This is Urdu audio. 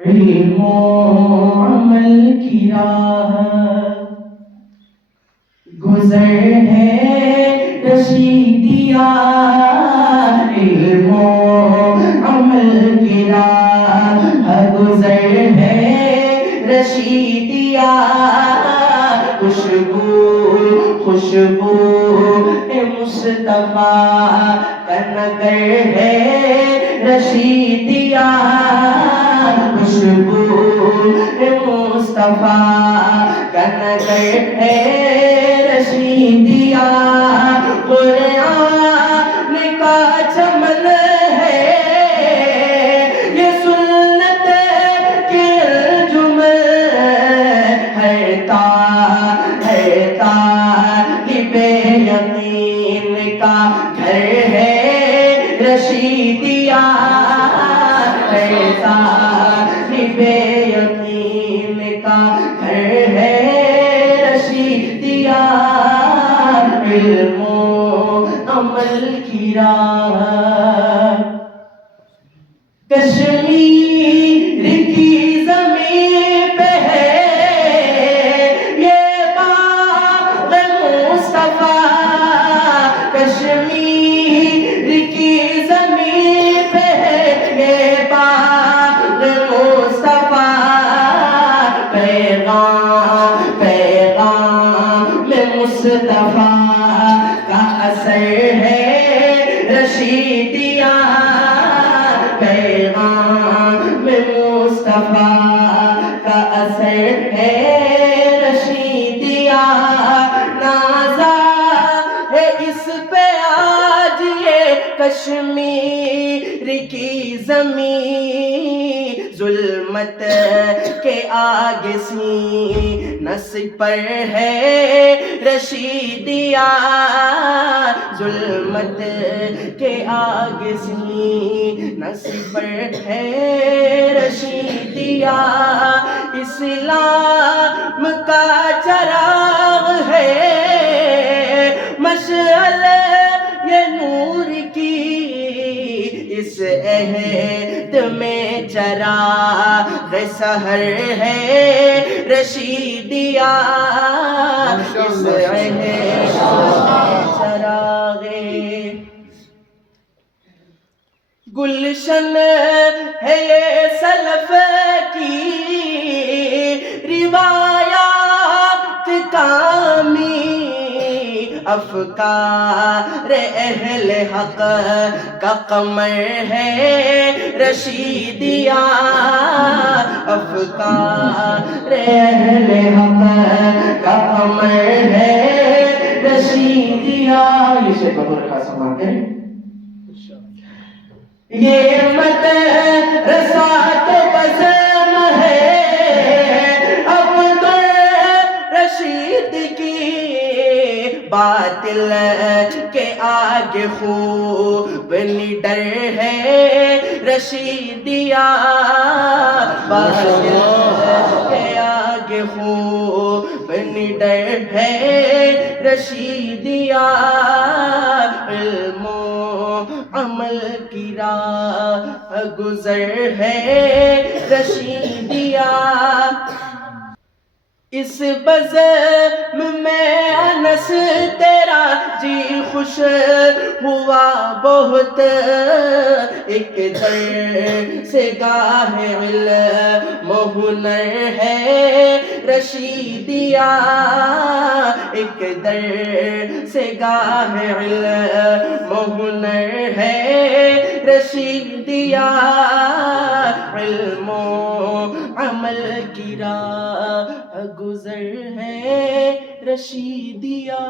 علم و عمل کی راہ گزر ہے رشیدیہ، علم و عمل کی راہ گزر ہے رشیدیہ، خوشبو مصطفیٰ کا نگر ہے رشیدیہ، خوشبو مصطفیٰ کا نگر ہے رشیدیہ، قرآن کا چمن ہے یہ سنت کے انجمن، ہے طالب یقین کا گھر ہے رشیدیہ، ہے طالب یقین کا گھر ہے رشیدیہ، علم و عمل کی راہ کشمیر کی زمین پہ ہے یہ باغ مصطفیٰ، کشمیر کی زمین پہ ہے یہ باغ مصطفیٰ، پیغام مصطفیٰ کا اثر ہے رشیدیہ، پیغام مصطفیٰ کا اثر ہے رشیدیہ، نازا ہے اس پہ آج یہ کشمیر کی زمین، ظلمت کے آگے سینہ پر ہے رشیدیہ، ظلمت کے آگے سینہ پر ہے رشیدیہ، اسلام کا چراغ ہے مشعل یہ نور کی، اس عہد میں چراغ سحر ہے رشیدیہ، اس عہد میں چراغ گلشن ہے یہ سلف کی روایات کامی، افکار اہل حق کا قمر ہے رشیدیہ، افکار اہل حق کا قمر ہے رشیدیہ، یہ شیخ ابو الرحا سماعت ہے، یہ مدرسہ تو بزم ہے عبد الرشید کی، باطل کے آگے خوب نڈر ہے رشیدیہ، باطل کے آگے خوب نڈر ہے رشیدیہ، علم و عمل کی راہ گزر ہے رشیدیہ، اس بزم میں انس تیرا جی خوش ہوا بہت، ایک در سے گاہ علم و ہنر ہے رشیدیہ، ایک در سے گاہ علم و ہنر ہے رشیدیہ، علم و عمل کی راہ گزر ہے رشیدیہ۔